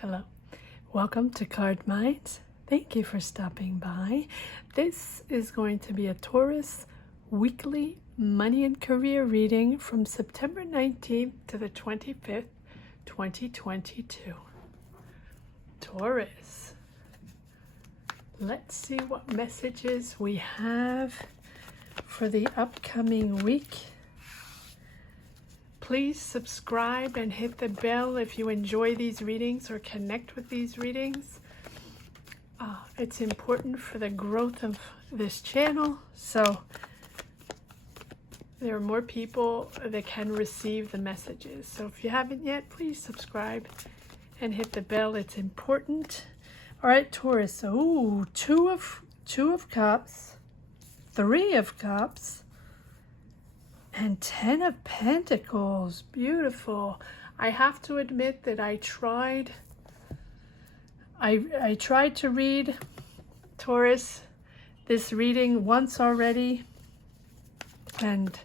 Hello, welcome to Card Minds. Thank you for stopping by. This is going to be a Taurus weekly money and career reading from September 19th to the 25th, 2022. Taurus. Let's see what messages we have for the upcoming week. Please subscribe and hit the bell if you enjoy these readings or connect with these readings. It's important for the growth of this channel, so there are more people that can receive the messages. So if you haven't yet, please subscribe and hit the bell. It's important. All right, Taurus. Ooh, two of Cups, Three of Cups, and 10 of Pentacles. Beautiful. I have to admit that I tried to read, Taurus, this reading once already, and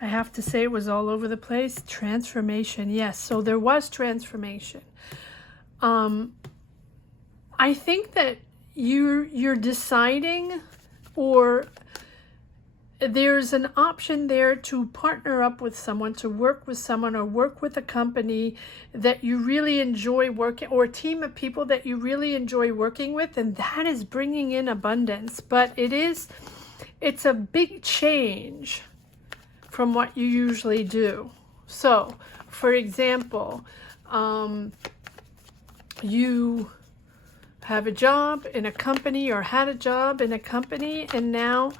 I have to say it was all over the place. Transformation, yes. So there was transformation. I think that you're deciding, or there's an option there to partner up with someone, to work with someone, or work with a company that you really enjoy working, or a team of people that you really enjoy working with, and that is bringing in abundance. But it's a big change from what you usually do. So, for example, you have a job in a company, or had a job in a company, and now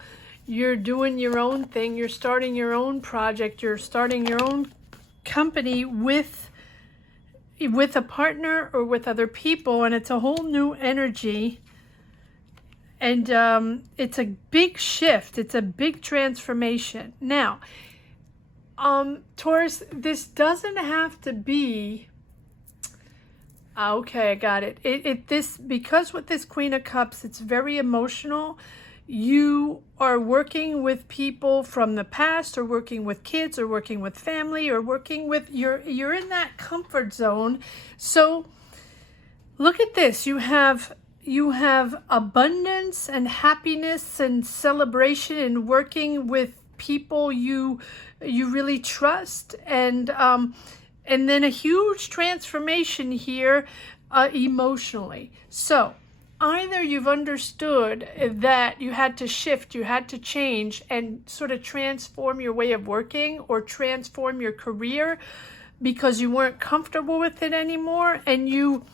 you're doing your own thing. You're starting your own project. You're starting your own company with a partner or with other people, and it's a whole new energy. And it's a big shift. It's a big transformation. Now, Taurus, this doesn't have to be. Okay, I got it. Because with this Queen of Cups, it's very emotional. You are working with people from the past, or working with kids, or working with family, or working with you're in that comfort zone. So look at this. You have abundance and happiness and celebration in working with people you really trust, and then a huge transformation here emotionally. So either you've understood that you had to shift, you had to change and sort of transform your way of working, or transform your career because you weren't comfortable with it anymore, and you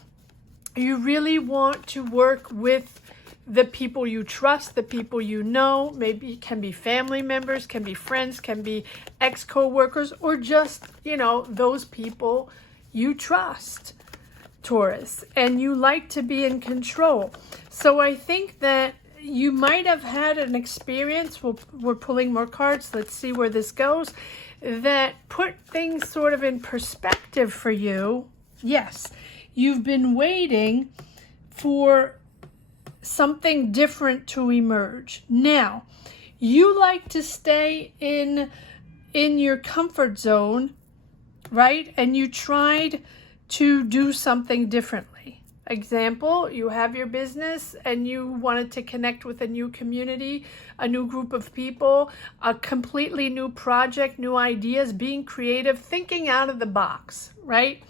really want to work with the people you trust, the people you know. Maybe it can be family members, can be friends, can be ex-co-workers, or just, those people you trust, Taurus, and you like to be in control. So I think that you might have had an experience, we're pulling more cards, let's see where this goes, that put things sort of in perspective for you. Yes, you've been waiting for something different to emerge. Now, you like to stay in your comfort zone, right? And you tried to do something differently. Example, you have your business and you wanted to connect with a new community, a new group of people, a completely new project, new ideas, being creative, thinking out of the box, right?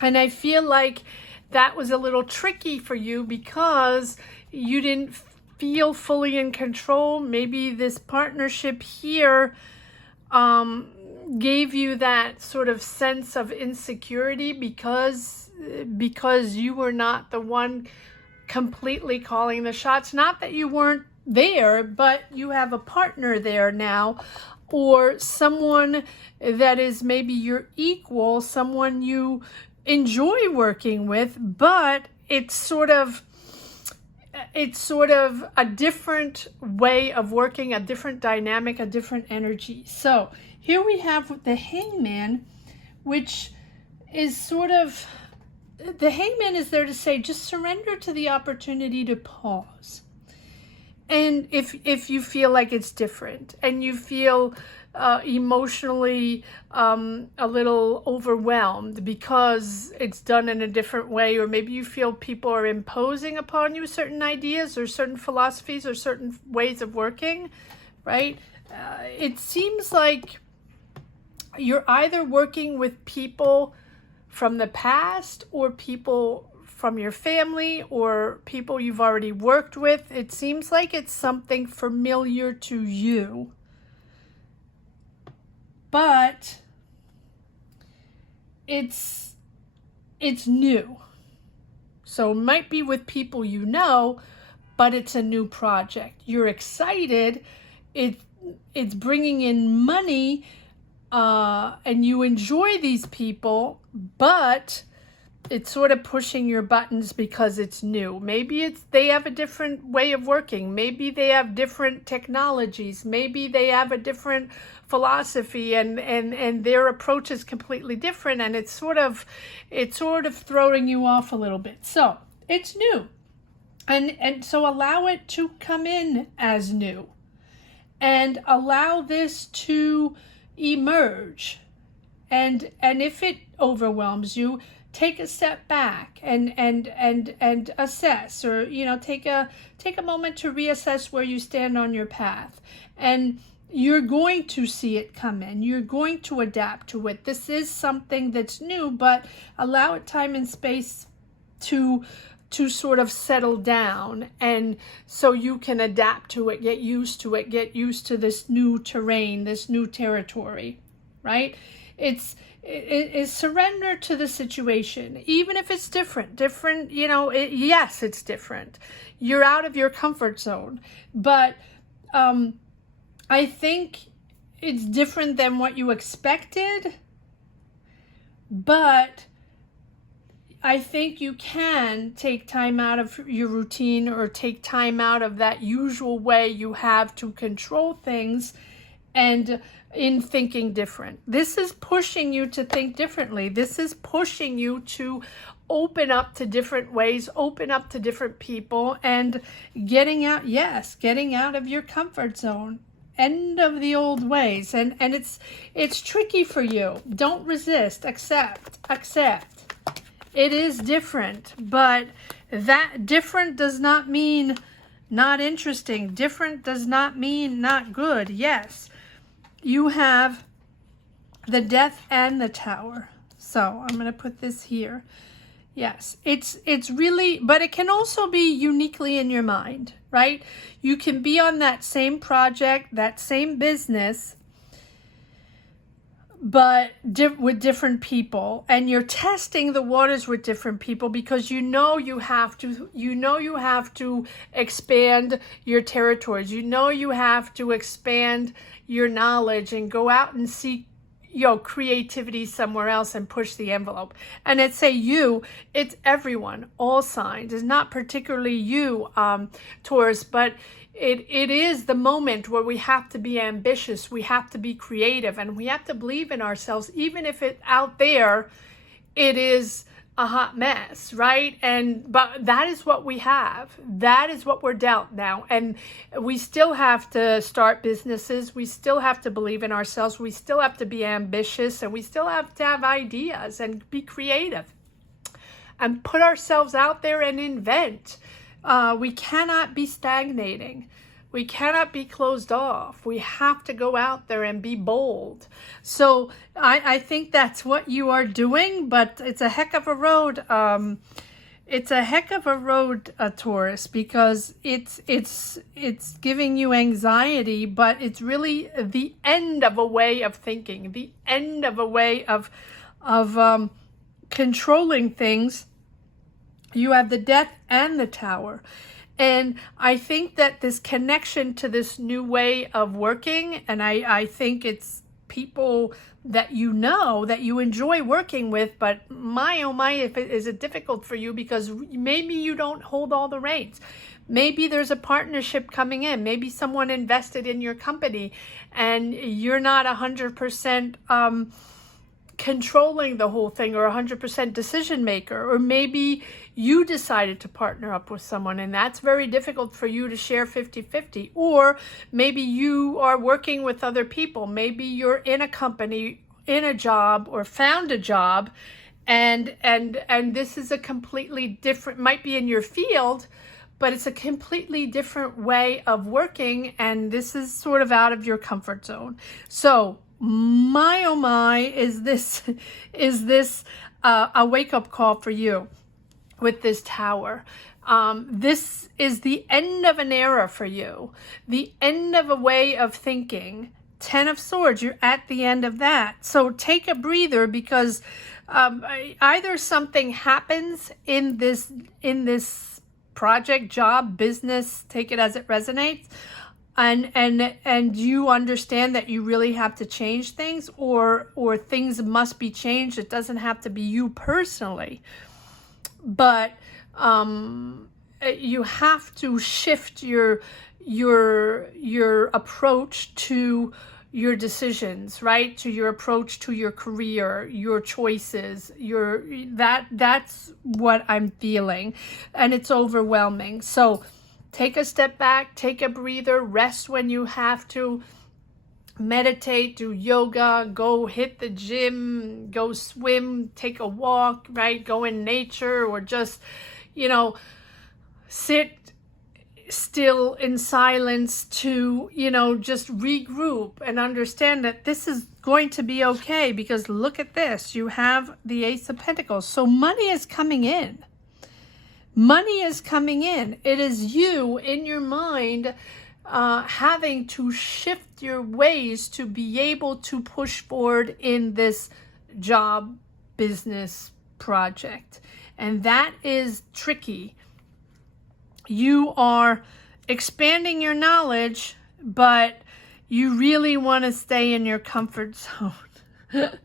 And I feel like that was a little tricky for you because you didn't feel fully in control. Maybe this partnership here gave you that sort of sense of insecurity because you were not the one completely calling the shots. Not that you weren't there, but you have a partner there now, or someone that is maybe your equal, someone you enjoy working with, but it's sort of a different way of working, a different dynamic, a different energy. So here we have the Hangman, which is sort of, the Hangman is there to say, just surrender to the opportunity to pause. And if you feel like it's different, and you feel emotionally a little overwhelmed because it's done in a different way, or maybe you feel people are imposing upon you certain ideas or certain philosophies or certain ways of working, right? It seems like you're either working with people from the past or people from your family or people you've already worked with. It seems like it's something familiar to you, but it's new. So it might be with people you know, but it's a new project. You're excited. It's bringing in money, and you enjoy these people, but it's sort of pushing your buttons because it's new. Maybe they have a different way of working. Maybe they have different technologies. Maybe they have a different philosophy, and their approach is completely different, and it's sort of throwing you off a little bit. So it's new, and so allow it to come in as new, and allow this to emerge. And if it overwhelms you, take a step back and assess, or take a moment to reassess where you stand on your path. And you're going to see it come in. You're going to adapt to it. This is something that's new, but allow it time and space to sort of settle down, and so you can adapt to it, get used to it, get used to this new terrain, this new territory, right? It's surrender to the situation, even if it's different, yes, it's different. You're out of your comfort zone, but I think it's different than what you expected, but I think you can take time out of your routine, or take time out of that usual way you have to control things, and in thinking different. This is pushing you to think differently. This is pushing you to open up to different ways, open up to different people, and getting out of your comfort zone. End of the old ways. And it's tricky for you. Don't resist. Accept. It is different, but that different does not mean not interesting. Different does not mean not good. Yes, you have the Death and the Tower. So I'm going to put this here. Yes, it's really, but it can also be uniquely in your mind, right? You can be on that same project, that same business, but with different people, and you're testing the waters with different people because you have to expand your territories. You have to expand your knowledge and go out and seek creativity somewhere else and push the envelope. And it's everyone, all signs. It's not particularly you, Taurus, but it is the moment where we have to be ambitious, we have to be creative, and we have to believe in ourselves, even if out there it is a hot mess, right? But that is what we have. That is what we're dealt now. And we still have to start businesses. We still have to believe in ourselves. We still have to be ambitious, and we still have to have ideas and be creative and put ourselves out there and invent. We cannot be stagnating. We cannot be closed off. We have to go out there and be bold. So I think that's what you are doing, but it's a heck of a road. It's a heck of a road, Taurus, because it's giving you anxiety, but it's really the end of a way of thinking, the end of a way of controlling things. You have the Death and the Tower. And I think that this connection to this new way of working, and I think it's people that that you enjoy working with, but my oh my, is it difficult for you because maybe you don't hold all the reins. Maybe there's a partnership coming in. Maybe someone invested in your company and you're not 100% controlling the whole thing or 100% decision maker, or maybe you decided to partner up with someone and that's very difficult for you to share 50-50, or maybe you are working with other people, maybe you're in a company, in a job, or found a job, and this is a completely different, might be in your field, but it's a completely different way of working, and this is sort of out of your comfort zone. So my oh my, is this a wake-up call for you with this Tower. This is the end of an era for you, the end of a way of thinking. 10 of Swords, you're at the end of that. So take a breather, because either something happens in this project, job, business, take it as it resonates, and you understand that you really have to change things, or things must be changed. It doesn't have to be you personally, but you have to shift your approach to your decisions, right? To your approach to your career, your choices, that's what I'm feeling, and it's overwhelming. So take a step back, take a breather, rest when you have to, meditate, do yoga, go hit the gym, go swim, take a walk, right? Go in nature, or just, sit still in silence to, just regroup and understand that this is going to be okay, because look at this. You have the Ace of Pentacles. So money is coming in. Money is coming in. It is you in your mind having to shift your ways to be able to push forward in this job, business, project. And that is tricky. You are expanding your knowledge, but you really want to stay in your comfort zone.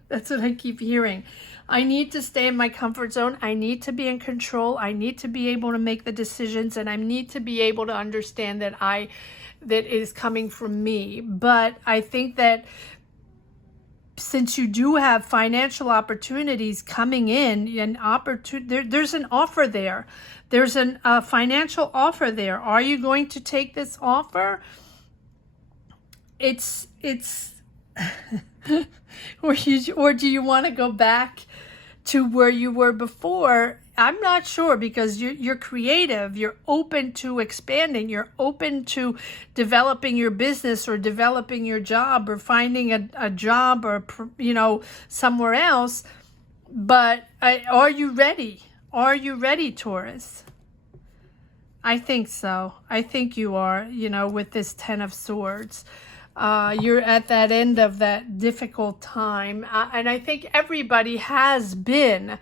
That's what I keep hearing. I need to stay in my comfort zone. I need to be in control. I need to be able to make the decisions, and I need to be able to understand that that is coming from me. But I think that since you do have financial opportunities coming in, there's an offer there. There's a financial offer there. Are you going to take this offer? It's or do you want to go back to where you were before? I'm not sure, because you're creative, you're open to expanding, you're open to developing your business, or developing your job, or finding a job, or somewhere else. But are you ready? Are you ready, Taurus? I think so. I think you are, with this 10 of Swords. You're at that end of that difficult time. And I think everybody has been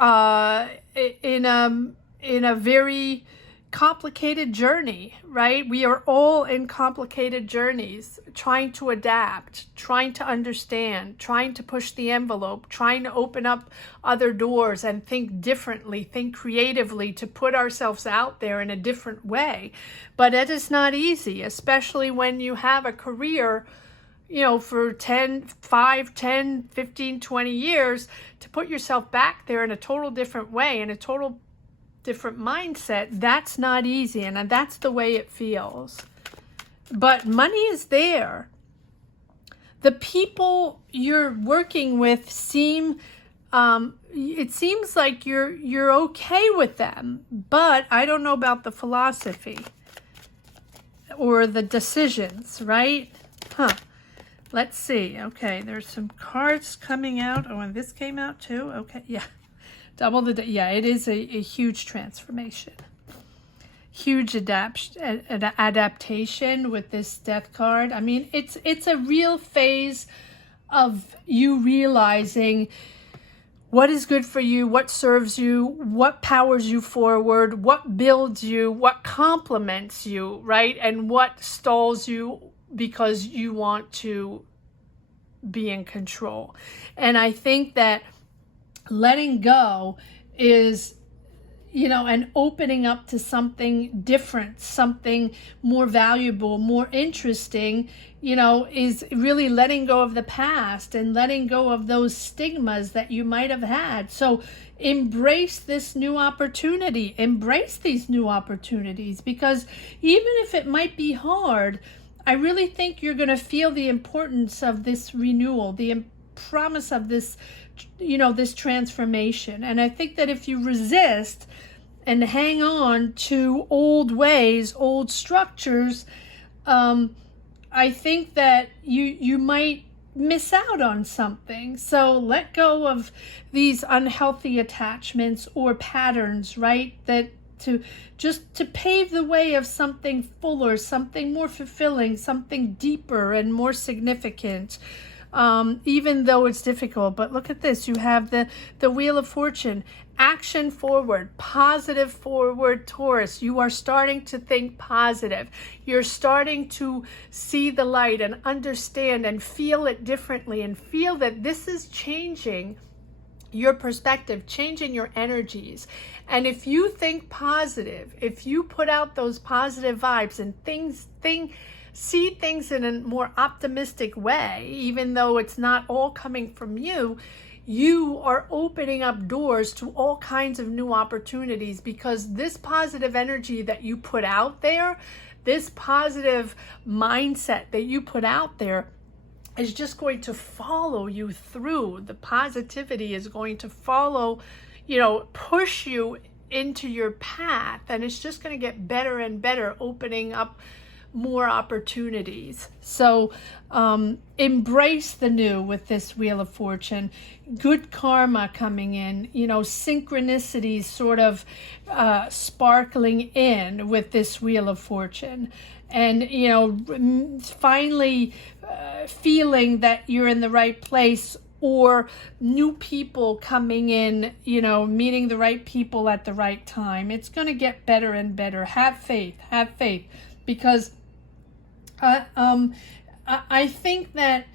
in a very complicated journey, right? We are all in complicated journeys, trying to adapt, trying to understand, trying to push the envelope, trying to open up other doors and think differently, think creatively, to put ourselves out there in a different way. But it is not easy, especially when you have a career, for 5, 10, 15, 20 years, to put yourself back there in a total different way, in a total different mindset. That's not easy, and that's the way it feels. But money is there. The people you're working with it seems like you're okay with them, but I don't know about the philosophy or the decisions, right? Let's see. Okay, there's some cards coming out. Oh, and this came out too. Okay, yeah. It is a huge transformation. Huge adaptation with this Death card. I mean, it's a real phase of you realizing what is good for you, what serves you, what powers you forward, what builds you, what complements you, right? And what stalls you because you want to be in control. And I think that letting go is, and opening up to something different, something more valuable, more interesting, is really letting go of the past and letting go of those stigmas that you might have had. So embrace this new opportunity, embrace these new opportunities, because even if it might be hard, I really think you're going to feel the importance of this renewal, the promise of this, this transformation. And I think that if you resist and hang on to old ways, old structures, I think that you might miss out on something. So let go of these unhealthy attachments or patterns, right? That to pave the way of something fuller, something more fulfilling, something deeper and more significant. Even though it's difficult. But look at this, you have the Wheel of Fortune. Action forward, positive forward, Taurus. You are starting to think positive. You're starting to see the light and understand and feel it differently, and feel that this is changing your perspective, changing your energies. And if you think positive, if you put out those positive vibes and see things in a more optimistic way, even though it's not all coming from you, you are opening up doors to all kinds of new opportunities, because this positive energy that you put out there, this positive mindset that you put out there, is just going to follow you through. The positivity is going to follow, push you into your path, and it's just going to get better and better, opening up more opportunities. So embrace the new with this Wheel of Fortune. Good karma coming in, synchronicities sort of sparkling in with this Wheel of Fortune. And, finally feeling that you're in the right place, or new people coming in, meeting the right people at the right time. It's going to get better and better. Have faith, because I think that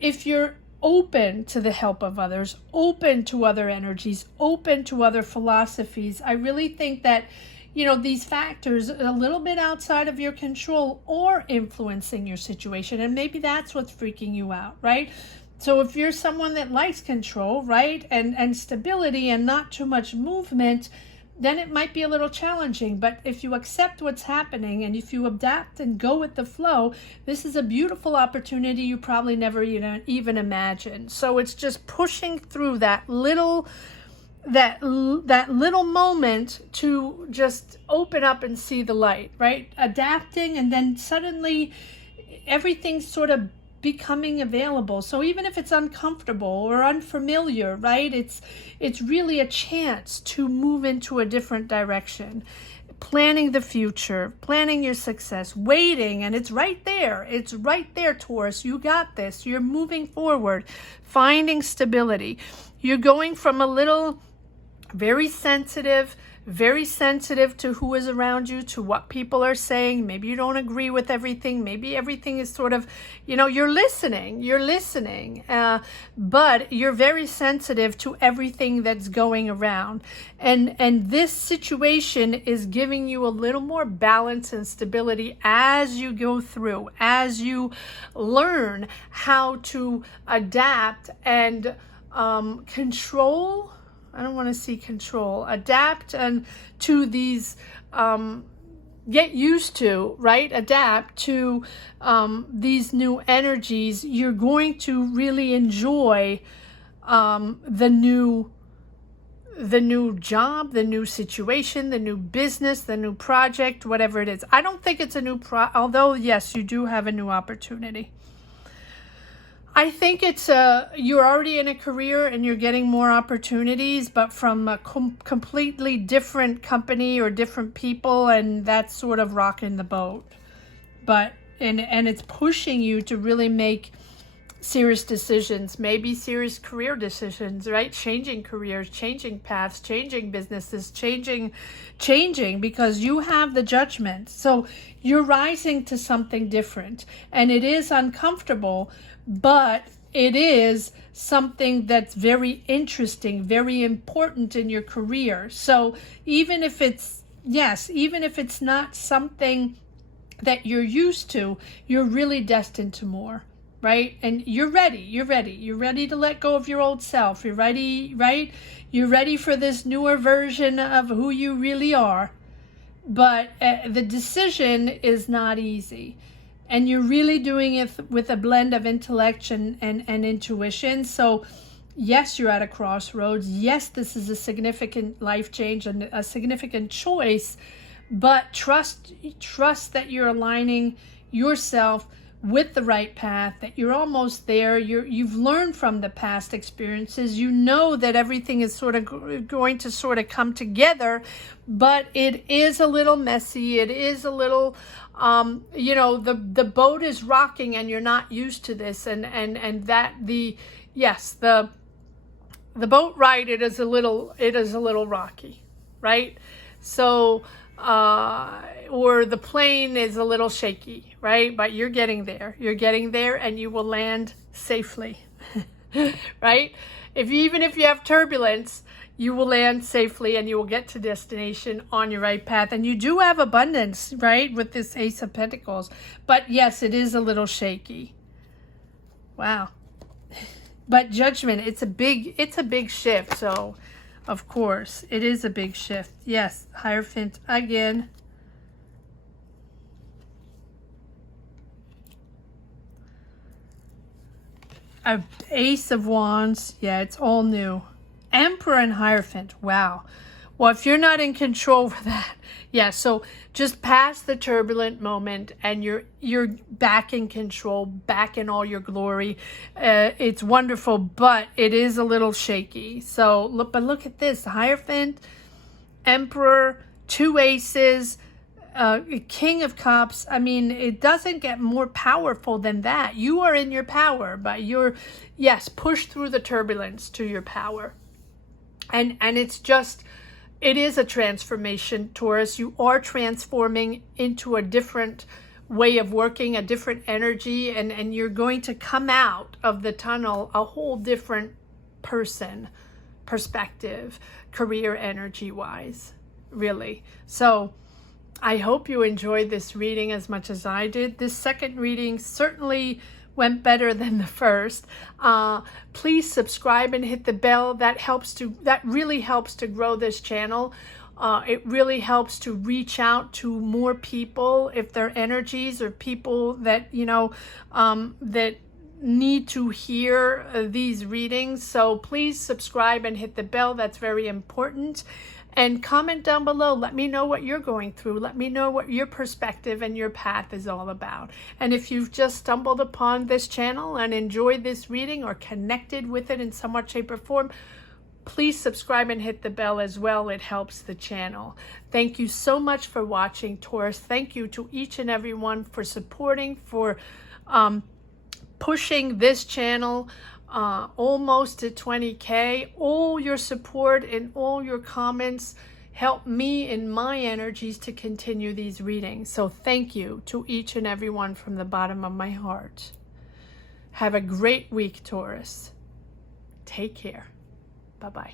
if you're open to the help of others, open to other energies, open to other philosophies, I really think that, these factors a little bit outside of your control are influencing your situation. And maybe that's what's freaking you out, right? So if you're someone that likes control, right, and stability and not too much movement, then it might be a little challenging. But if you accept what's happening and if you adapt and go with the flow, this is a beautiful opportunity you probably never even imagined. So it's just pushing through that little moment to just open up and see the light, right? Adapting, and then suddenly everything's sort of becoming available. So even if it's uncomfortable or unfamiliar, right, it's really a chance to move into a different direction. Planning the future, planning your success, waiting, and it's right there, Taurus. You got this. You're moving forward, finding stability. You're going from a little very sensitive to who is around you, to what people are saying. Maybe you don't agree with everything. Maybe everything is sort of, you're listening, but you're very sensitive to everything that's going around. And this situation is giving you a little more balance and stability as you go through, as you learn how to adapt and control. I don't want to see control. Adapt and to these, get used to, right? Adapt to these new energies. You're going to really enjoy the new job, the new situation, the new business, the new project, whatever it is. I don't think it's a new although yes, you do have a new opportunity. I think it's you're already in a career and you're getting more opportunities, but from a completely different company or different people, and that's sort of rocking the boat. But and it's pushing you to really make serious decisions, maybe serious career decisions, right? Changing careers, changing paths, changing businesses, changing, because you have the judgment. So you're rising to something different, and it is uncomfortable, but it is something that's very interesting, very important in your career. So even if it's, yes, even if it's not something that you're used to, you're really destined to more, right? And you're ready to let go of your old self. You're ready, right? You're ready for this newer version of who you really are. But the decision is not easy. And you're really doing it with a blend of intellect and intuition. So yes, you're at a crossroads. Yes, this is a significant life change and a significant choice, but trust that you're aligning yourself with the right path, that you're almost there. You've learned from the past experiences. You know that everything is sort of going to sort of come together, but it is a little messy. It is a little, you know, the boat is rocking and you're not used to this. And that the boat ride, it is a little rocky, right? So, or the plane is a little shaky, right? But you're getting there. You're getting there and you will land safely, right? Even if you have turbulence, you will land safely and you will get to destination on your right path. And you do have abundance, right? With this Ace of Pentacles. But yes, it is a little shaky. Wow. But Judgment, it's a big shift. So, of course, it is a big shift. Yes, Hierophant again. A Ace of Wands. Yeah, it's all new. Emperor and Hierophant. Wow. Well, if you're not in control of that, yeah, so just pass the turbulent moment and you're back in control, back in all your glory. It's wonderful, but it is a little shaky. So look at this. Hierophant, Emperor, 2 aces, King of Cups. I mean, it doesn't get more powerful than that. You are in your power, but yes, push through the turbulence to your power. And it's just, it is a transformation, Taurus. You are transforming into a different way of working, a different energy, and you're going to come out of the tunnel a whole different perspective, career energy-wise, really. So I hope you enjoyed this reading as much as I did. This second reading certainly went better than the first. Please subscribe and hit the bell. That really helps to grow this channel. It really helps to reach out to more people if they're energies or people that, you know, that need to hear these readings. So please subscribe and hit the bell. That's very important. And comment down below. Let me know what you're going through. Let me know what your perspective and your path is all about. And if you've just stumbled upon this channel and enjoyed this reading or connected with it in some way, shape, or form, please subscribe and hit the bell as well. It helps the channel. Thank you so much for watching, Taurus. Thank you to each and every one for supporting, for pushing this channel almost to 20K. All your support and all your comments help me in my energies to continue these readings. So thank you to each and every one from the bottom of my heart. Have a great week, Taurus. Take care. Bye-bye.